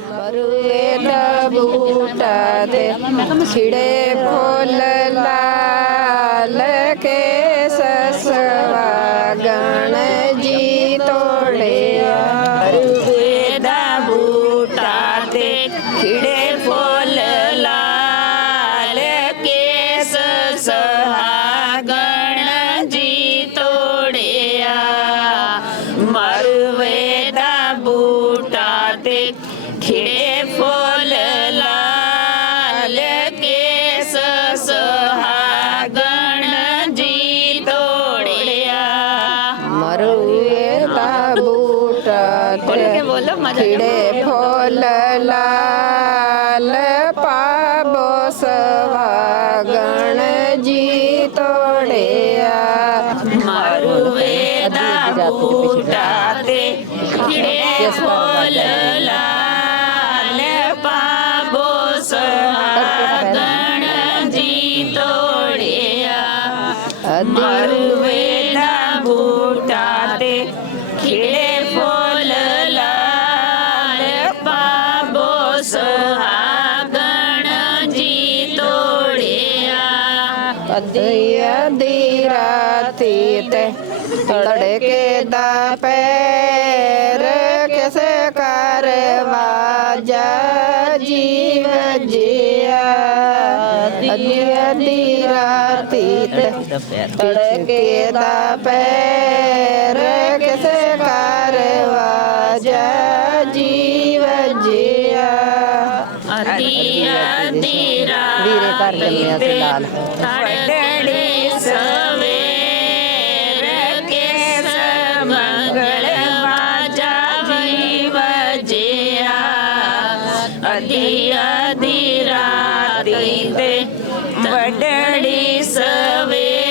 ಬರುವೆ ಬೂಟದೆ ಸಿಡೆ ಪೋಲ ਤੇ ਬੋਲੋ ਮਜ਼ਾ ਖਿੜੇ ਫੁੱਲ ਲਾਲ ਪਾਬੋ ਸਵਾ ਗਣ ਜੀ ਤੋੜਿਆ ਮਰੂਏ ਦਾ ਬੂਟਾ ਤੇ ਖਿੜੇ ਫੁੱਲ ਲਾਲ दियदी राती ते तड़के दा पैर किस करवाजा जीव जिया। दियदी राती ते तड़के दा पैर किस करवाजा जीव जिया। अति अति ਰਾਤੀ ਤੇ ਵਡੜੀ ਸਵੇਰ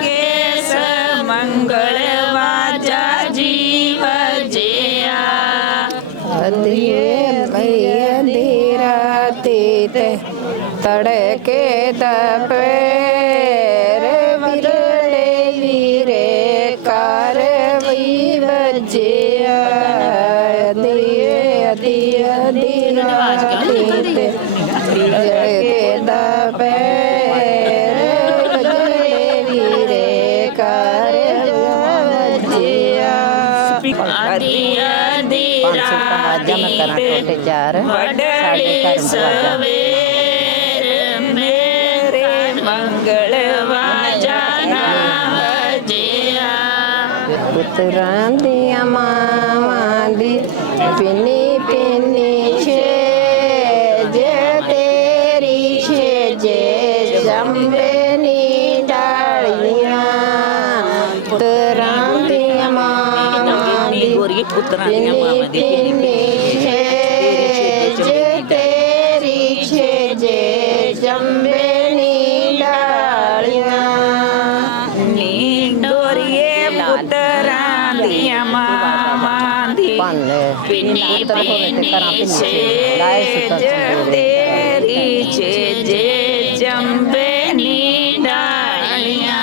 ਕੇ ਮੰਗਲ ਵਾਜਾ ਜੀ ਵਜਿਆ ਅਧੀਏ ਭਈ ਦੀ ਰਾਤੀ ਤੇ ਤੜਕੇ ਦਾ ਪੈਰ ਵਿਰਲੇ ਵੀਰੇ ਕਾਰ ਕਮਾਜਾ ਮੈਂ ਕਰਾਂ ਟੋਟੇ ਚਾਰ। ਸਾਡੇ ਘਰ ਸਵੇਰ ਮੇਰੇ ਮੰਗਲ ਵਾਜਾ ਨਾ ਵਜਿਆ। ਪੁੱਤਰਾਂ ਦੀਆਂ ਮਾਵਾਂ ਦੀ ਪਿੰਨੀ ਪਿੰਨੀ ਛੇ ਜੇ ਤੇਰੀ ਛੇ ਜੇ ਜੰਬੇ पुत्रानिया मामा दिने तेरी छे जे Jambey Pini pini che teri che je jambe ni daliya.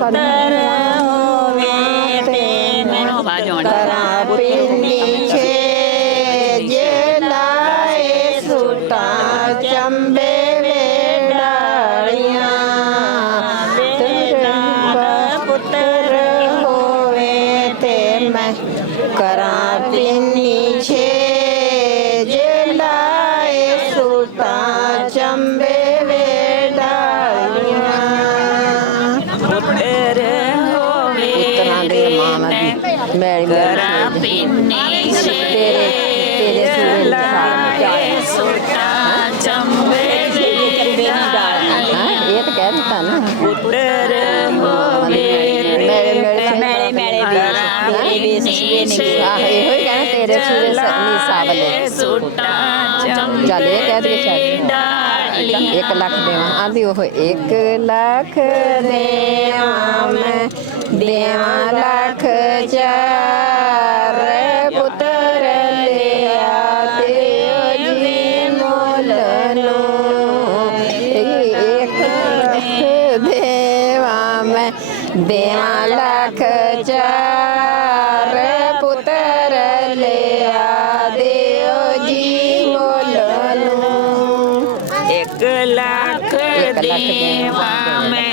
Tadi. ਇਹ ਤਾਂ ਕਹਿ ਦਿੱਤਾ ਨਾ ਪੁੱਤਰ ਹੋਵੇ ਮੇਰੇ ਮੇਰੇ ਮੇਰੇ ਮੇਰੇ ਮੇਰੇ ਵੇਸ ਸੂਏ ਆਹ ਇਹੋ ਹੀ ਕਹਿਣਾ ਤੇਰੇ ਸੂਰੇ ਨੀ ਸਾਵਲੇ ਸੁਟਾ ਚੱਲ ਇਹ ਕਹਿ ਦੇ ਛੱਡ ਡਾਲੀਆਂ ਇੱਕ ਲੱਖ ਦੇਵਾਂ ਆਂਦੀ ਉਹ ਇੱਕ ਲੱਖ ਦੇਵਾਂ ਮੈਂ ਦੇਵਾਂ बिना लख चार पुत्र ले आदियो जी बोलनु एक लाख देवा में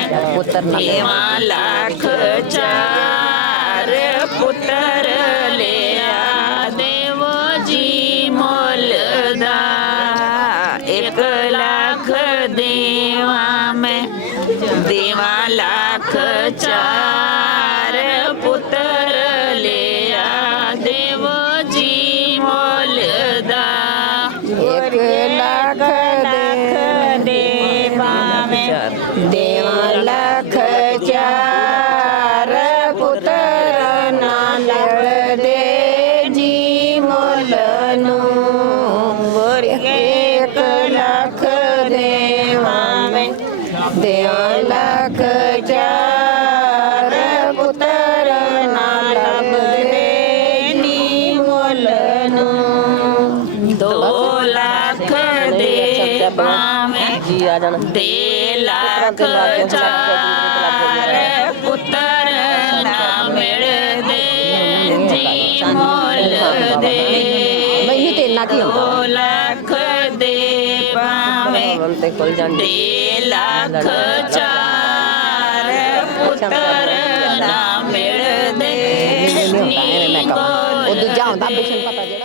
बिना लख चार पुत्र ले आदेव जी मोलदा। एक लाख देवा में देवा लाख चार पुत्र लिया देव जी ਪਾਵੇਂ ਜੀ ਆ ਜਾਣਾ ਦੇ ਲੱਖ ਚਾਰ ਪੁੱਤਰ ਨਾ ਮਿਲਦੇ ਜੀ ਮੁੱਲ ਦੇ ਮੈਨੂੰ ਤੇ ਇੰਨਾ ਕੀ ਹੁੰਦਾ ਦੋ ਲੱਖ ਦੇ ਪਾਵੇਂ ਹੁਣ ਤੇ ਕੋਲ ਜਾਂਦੇ ਦੇ ਲੱਖ ਚਾਰ ਪੁੱਤਰ ਨਾ ਮਿਲਦੇ ਨਹੀਂ ਹੁੰਦਾ ਐਵੇਂ ਮੈਂ ਜੀ ਕਹਾਂ ਉਹ ਮੁੱਲ ਦੂਜਾ ਹੁੰਦਾ ਦੇ। ਬਿਸ਼ਨ ਪਤਾ ਜੇ